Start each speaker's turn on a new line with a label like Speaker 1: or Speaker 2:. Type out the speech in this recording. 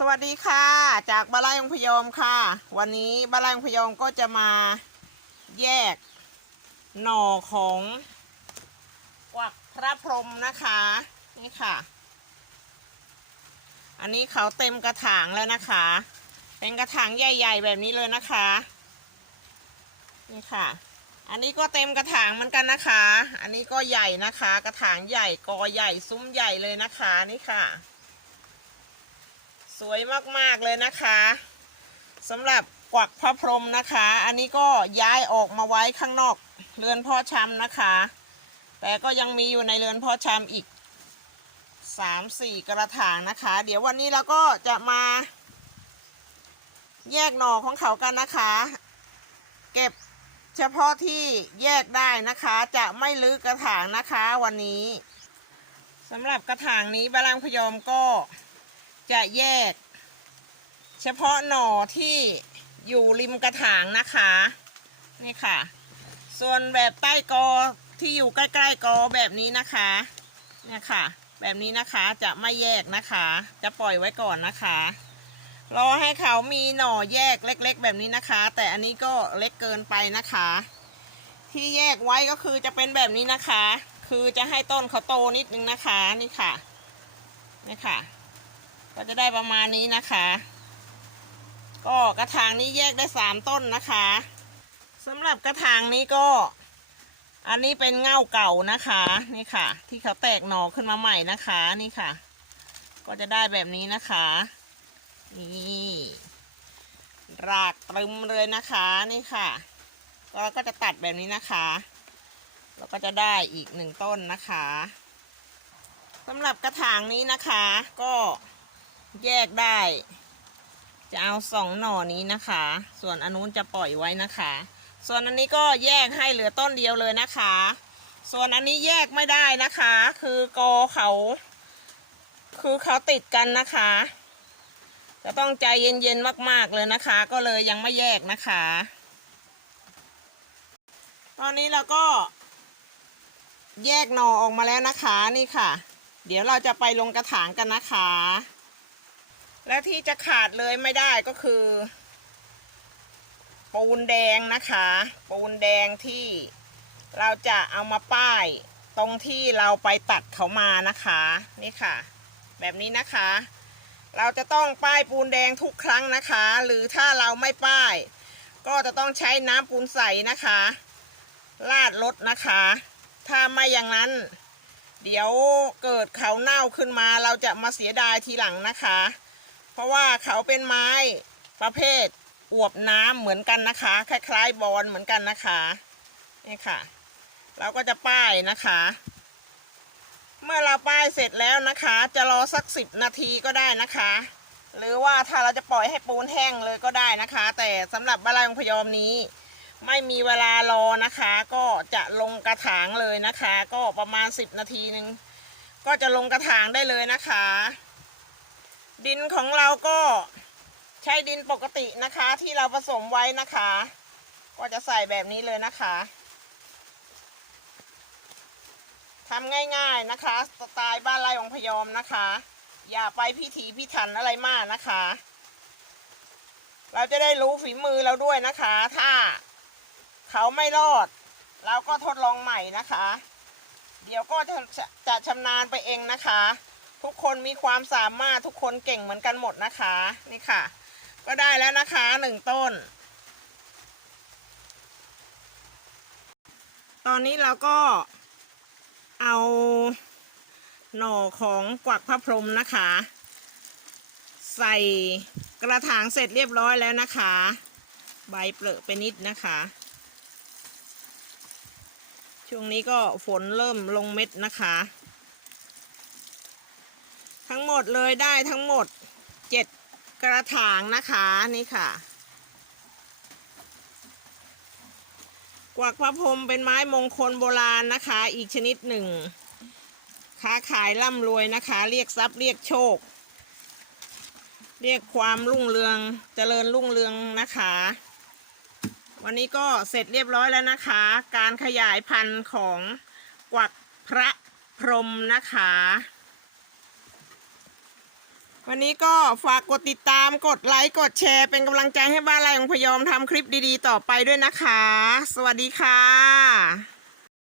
Speaker 1: สวัสดีค่ะ จากบาลายองพยอมค่ะ วันนี้บาลายองพยอมก็จะมาแยกหน่อของกวักพระพรหมนะคะ นี่ค่ะ อันนี้เขาเต็มกระถางแล้วนะคะ เป็นกระถางใหญ่ ๆ แบบนี้เลยนะคะ นี่ค่ะ อันนี้ก็เต็มกระถางเหมือนกันนะคะ อันนี้ก็ใหญ่นะคะ กระถางใหญ่กอใหญ่ซุ้มใหญ่เลยนะคะ นี่ค่ะ สวยมากๆเลยนะคะสำหรับกวักพระพรหมนะคะ อันนี้ก็ย้ายออกมาไว้ข้างนอกเรือนพ่อชำนะคะ แต่ก็ยังมีอยู่ในเรือนพ่อชำอีกสามสี่กระถางนะคะ เดี๋ยววันนี้เราก็จะมาแยกหน่อของเขากันนะคะ เก็บเฉพาะที่แยกได้นะคะ จะไม่ลือกระถางนะคะวันนี้สำหรับกระถางนี้บาลังพยอมก็ จะแยก เฉพาะหน่อที่อยู่ริมกระถางนะคะ นี่ค่ะ ส่วนแบบใต้กอที่อยู่ใกล้ๆกอแบบนี้นะคะเนี่ยค่ะ แบบนี้นะคะจะไม่แยกนะคะ จะปล่อยไว้ก่อนนะคะ รอให้เขามีหน่อแยกเล็ก ๆ แบบนี้นะคะ แต่อันนี้ก็เล็กเกินไปนะคะ ที่แยกไว้ก็คือจะเป็นแบบนี้นะคะ คือจะให้ต้นเขาโตนิดนึงนะคะนี่ค่ะนี่ค่ะ ก็จะได้ประมาณนี้นะคะ ก็กระถางนี้แยกได้สามต้นนะคะสำหรับกระถางนี้ก็ อันนี้เป็นเง่าเก่านะคะนี่ค่ะ ที่เขาแตกหน่อขึ้นมาใหม่นะคะนี่ค่ะ ก็จะได้แบบนี้นะคะนี่รากตรึมเลยนะคะนี่ค่ะก็เราก็จะตัดแบบนี้นะคะแล้วก็จะได้อีกหนึ่งต้นนะคะสำหรับกระถางนี้นะคะ ก็ แยกได้ จะเอาสองหน่อนี้นะคะ ส่วนอันนู้นจะปล่อยไว้นะคะ ส่วนอันนี้ก็แยกให้เหลือต้นเดียวเลยนะคะ ส่วนอันนี้แยกไม่ได้นะคะ คือกอเขา คือเขาติดกันนะคะจะต้องใจเย็นๆมาก ๆ เลยนะคะ ก็เลยยังไม่แยกนะคะ ตอนนี้เราก็ แยกหน่อออกมาแล้วนะคะนี่ค่ะ เดี๋ยวเราจะไปลงกระถางกันนะคะ และที่จะขาดเลยไม่ได้ก็คือ ปูนแดงนะคะ ปูนแดงที่เราจะเอามาป้ายตรงที่เราไปตัดเขามานะคะ นี่ค่ะ แบบนี้นะคะ เราจะต้องป้ายปูนแดงทุกครั้งนะคะ หรือถ้าเราไม่ป้าย ก็จะต้องใช้น้ำปูนใสนะคะลาดรถนะคะ ถ้าไม่อย่างนั้น เดี๋ยวเกิดเขาเน่าขึ้นมาเราจะมาเสียดายทีหลังนะคะ เพราะว่าเขาเป็นไม้ประเภทอวบน้ำเหมือนกันนะคะ คล้ายๆบอลเหมือนกันนะคะนี่ค่ะ เราก็จะป้ายนะคะ เมื่อเราป้ายเสร็จแล้วนะคะ จะรอสักสิบนาทีก็ได้นะคะ หรือว่าถ้าเราจะปล่อยให้ปูนแห้งเลยก็ได้นะคะ แต่สำหรับบาลายองพยอมนี้ ไม่มีเวลารอนะคะ ก็จะลงกระถางเลยนะคะ ก็ประมาณสิบนาทีหนึ่งก็จะลงกระถางได้เลยนะคะ ดินของเราก็ใช้ดินปกตินะคะ ที่เราผสมไว้นะคะ ก็จะใส่แบบนี้เลยนะคะทำง่ายๆนะคะ สไตล์บ้านไร่ของพยอมนะคะ อย่าไปพิถีพิถันอะไรมากนะคะ เราจะได้รู้ฝีมือเราด้วยนะคะ ถ้าเขาไม่รอด เราก็ทดลองใหม่นะคะ เดี๋ยวก็จะจะชำนาญไปเองนะคะ ทุกคนมีความสามารถทุกคนเก่งเหมือนกันหมดนะคะ นี่ค่ะ ก็ได้แล้วนะคะหนึ่งต้น ตอนนี้เราก็เอาหน่อของกวักพระพรหมนะคะ ใส่กระถางเสร็จเรียบร้อยแล้วนะคะ ใบเปลอะไปนิดนะคะ ช่วงนี้ก็ฝนเริ่มลงเม็ดนะคะ ทั้งหมดเลยได้ทั้งหมดเจ็ดกระถางนะคะนี่ค่ะ กวักพระพรมเป็นไม้มงคลโบราณนะคะ อีกชนิดหนึ่ง ค้าขายร่ำรวยนะคะ เรียกทรัพย์เรียกโชค เรียกความรุ่งเรืองเจริญรุ่งเรืองนะคะ วันนี้ก็เสร็จเรียบร้อยแล้วนะคะ การขยายพันธุ์ของกวักพระพรมนะคะ วันนี้ก็ฝากกดติดตามกดไลค์กดแชร์ เป็นกำลังใจให้บ้านไรของพยอมทำคลิปดีๆ ต่อไปด้วยนะคะ สวัสดีค่ะ